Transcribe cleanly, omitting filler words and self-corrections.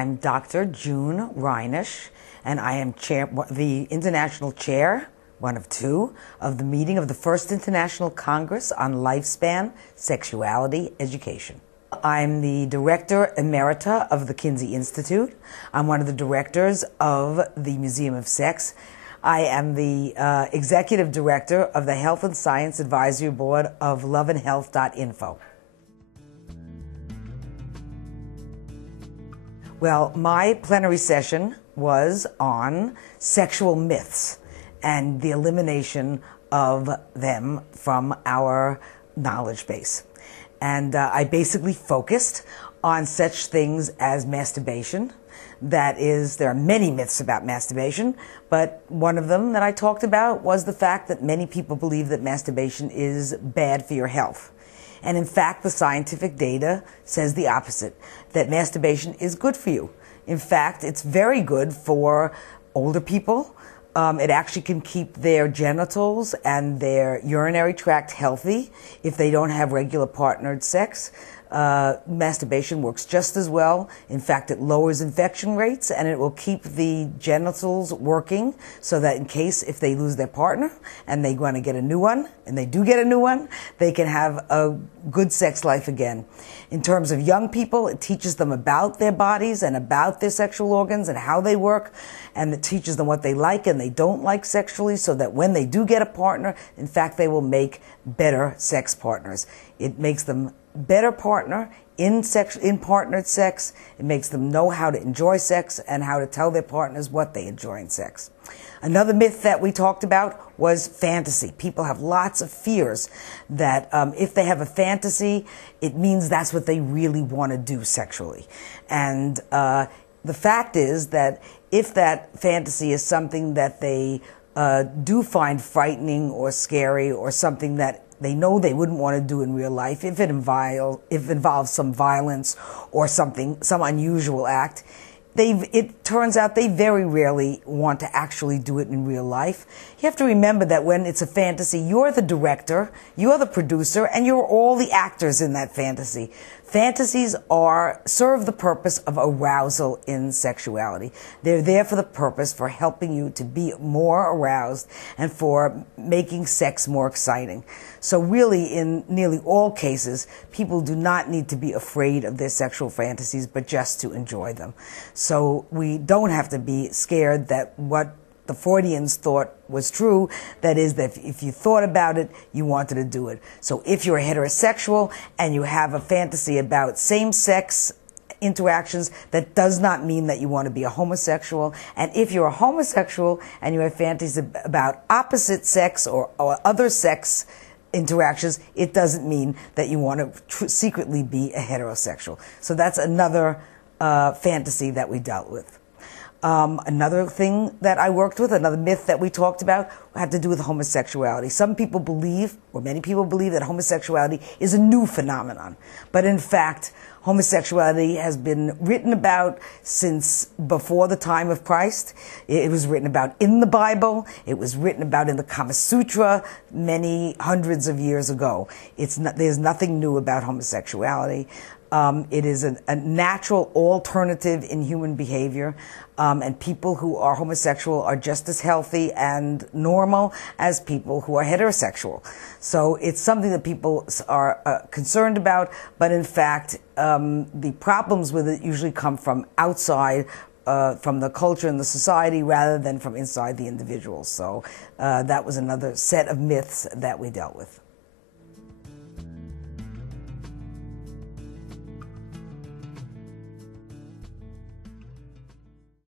I'm Dr. June Reinisch, and I am the International Chair, one of two, of the meeting of the First International Congress on Lifespan Sexuality Education. I'm the Director Emerita of the Kinsey Institute. I'm one of the directors of the Museum of Sex. I am the Executive Director of the Health and Science Advisory Board of loveandhealth.info. Well, my plenary session was on sexual myths and the elimination of them from our knowledge base. And I basically focused on such things as masturbation. That is, there are many myths about masturbation, but one of them that I talked about was the fact that many people believe that masturbation is bad for your health. And in fact, the scientific data says the opposite, that masturbation is good for you. In fact, it's very good for older people. It actually can keep their genitals and their urinary tract healthy if they don't have regular partnered sex. Masturbation works just as well. In fact, it lowers infection rates, and it will keep the genitals working so that in case if they lose their partner and they want to get a new one, and they do get a new one, they can have a good sex life again. In terms of young people, it teaches them about their bodies and about their sexual organs and how they work, and it teaches them what they like and they don't like sexually, so that when they do get a partner, in fact, they will make better sex partners. It makes them better partner in partnered sex. It makes them know how to enjoy sex and how to tell their partners what they enjoy in sex. Another myth that we talked about was fantasy. People have lots of fears that if they have a fantasy, it means that's what they really want to do sexually. And the fact is that if that fantasy is something that they do find frightening or scary, or something that they know they wouldn't want to do in real life, if it involves some violence or some unusual act, it turns out they very rarely want to actually do it in real life. You have to remember that when it's a fantasy, you're the director, you're the producer, and you're all the actors in that fantasy. Fantasies serve the purpose of arousal in sexuality. They're there for the purpose for helping you to be more aroused and for making sex more exciting. So really, in nearly all cases, people do not need to be afraid of their sexual fantasies, but just to enjoy them. So we don't have to be scared that what the Freudians thought was true, that is, that if you thought about it, you wanted to do it. So if you're heterosexual and you have a fantasy about same-sex interactions, that does not mean that you want to be a homosexual. And if you're a homosexual and you have fantasies about opposite sex or other sex interactions, it doesn't mean that you want to secretly be a heterosexual. So that's another fantasy that we dealt with. Another thing that I worked with, another myth that we talked about, had to do with homosexuality. Some people believe, or many people believe, that homosexuality is a new phenomenon. But in fact, homosexuality has been written about since before the time of Christ. It was written about in the Bible. It was written about in the Kama Sutra many hundreds of years ago. There's nothing new about homosexuality. It is a natural alternative in human behavior, and people who are homosexual are just as healthy and normal as people who are heterosexual. So it's something that people are concerned about, but in fact, the problems with it usually come from outside, from the culture and the society, rather than from inside the individual. So that was another set of myths that we dealt with.